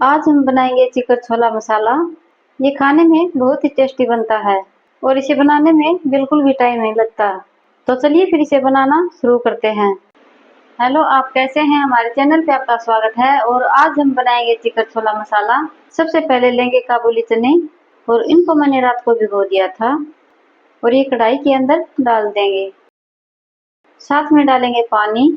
आज हम बनाएंगे चिकन छोला मसाला। ये खाने में बहुत ही टेस्टी बनता है और इसे बनाने में बिल्कुल भी टाइम नहीं लगता। तो चलिए फिर इसे बनाना शुरू करते हैं। हेलो, आप कैसे हैं? हमारे चैनल पे आपका स्वागत है। और आज हम बनाएंगे चिकन छोला मसाला। सबसे पहले लेंगे काबुली चने और इनको मैंने रात को भिगो दिया था और ये कढ़ाई के अंदर डाल देंगे। साथ में डालेंगे पानी।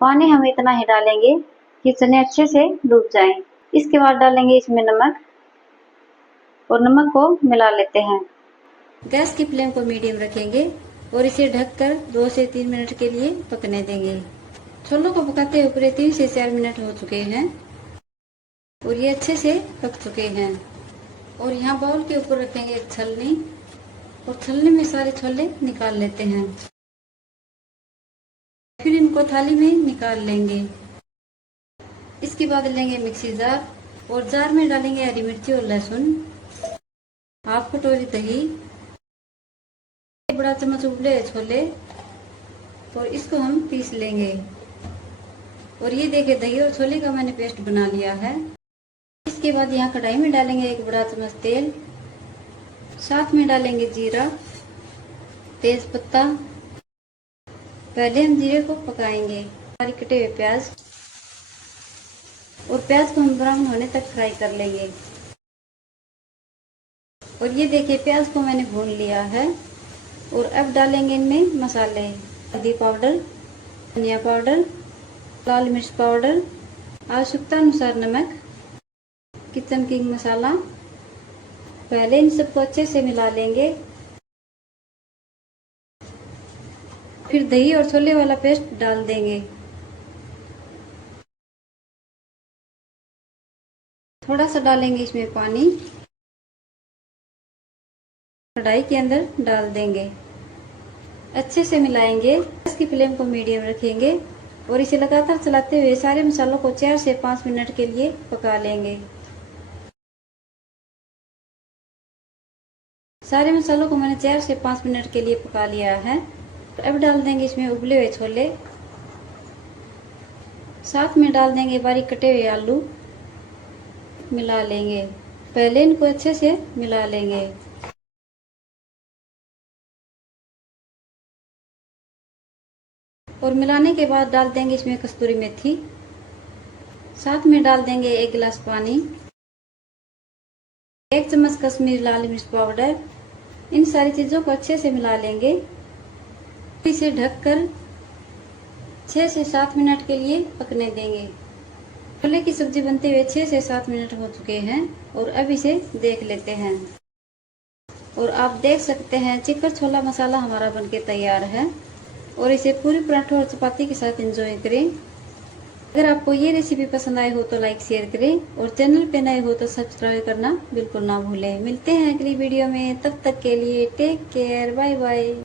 पानी हम इतना ही डालेंगे कि चने अच्छे से डूब जाएं। इसके बाद डालेंगे इसमें नमक और नमक को मिला लेते हैं। गैस की फ्लेम को मीडियम रखेंगे और इसे ढककर 2 से 3 मिनट के लिए पकने देंगे। छोलों को पकाते हुए पूरे 3 से 4 मिनट हो चुके हैं और ये अच्छे से पक चुके हैं। और यहाँ बाउल के ऊपर रखेंगे एक छलनी और छलनी में सारे छोले निकाल लेते हैं। फिर इनको थाली में निकाल लेंगे। इसके बाद लेंगे मिक्सी जार और जार में डालेंगे हरी मिर्ची और लहसुन, हाफ कटोरी दही, एक बड़ा चम्मच उबले छोले और इसको हम पीस लेंगे। और ये देखिए दही और छोले का मैंने पेस्ट बना लिया है। इसके बाद यहाँ कढ़ाई में डालेंगे एक बड़ा चम्मच तेल, साथ में डालेंगे जीरा, तेज पत्ता। पहले हम जीरे को पकाएंगे। सारे कटे हुए प्याज और प्याज को हम ब्राउन होने तक फ्राई कर लेंगे। और ये देखिए प्याज को मैंने भून लिया है। और अब डालेंगे इनमें मसाले, हल्दी पाउडर, धनिया पाउडर, लाल मिर्च पाउडर, आवश्यकता अनुसार नमक, किचन किंग मसाला। पहले इन सबको अच्छे से मिला लेंगे। फिर दही और छोले वाला पेस्ट डाल देंगे। थोड़ा सा डालेंगे इसमें पानी, कढ़ाई के अंदर डाल देंगे। अच्छे से मिलाएंगे। गैस की फ्लेम को मीडियम रखेंगे और इसे लगातार चलाते हुए सारे मसालों को 4 से 5 मिनट के लिए पका लेंगे। सारे मसालों को मैंने 4 से 5 मिनट के लिए पका लिया है। अब डाल देंगे इसमें उबले हुए छोले, साथ में डाल देंगे बारीक कटे हुए आलू, मिला लेंगे। पहले इनको अच्छे से मिला लेंगे। और मिलाने के बाद डाल देंगे इसमें कस्तूरी मेथी, साथ में डाल देंगे 1 गिलास पानी, 1 चम्मच कश्मीरी लाल मिर्च पाउडर। इन सारी चीज़ों को अच्छे से मिला लेंगे। इसे ढककर 6 से 7 मिनट के लिए पकने देंगे। छोले की सब्जी बनते हुए 6 से 7 मिनट हो चुके हैं और अब इसे देख लेते हैं। और आप देख सकते हैं चिकन छोला मसाला हमारा बनके तैयार है। और इसे पूरी पराठों और चपाती के साथ एंजॉय करें। अगर आपको ये रेसिपी पसंद आए हो तो लाइक शेयर करें और चैनल पे नए हो तो सब्सक्राइब करना बिल्कुल ना भूलें। मिलते हैं अगली वीडियो में, तब तक के लिए टेक केयर, बाय बाय।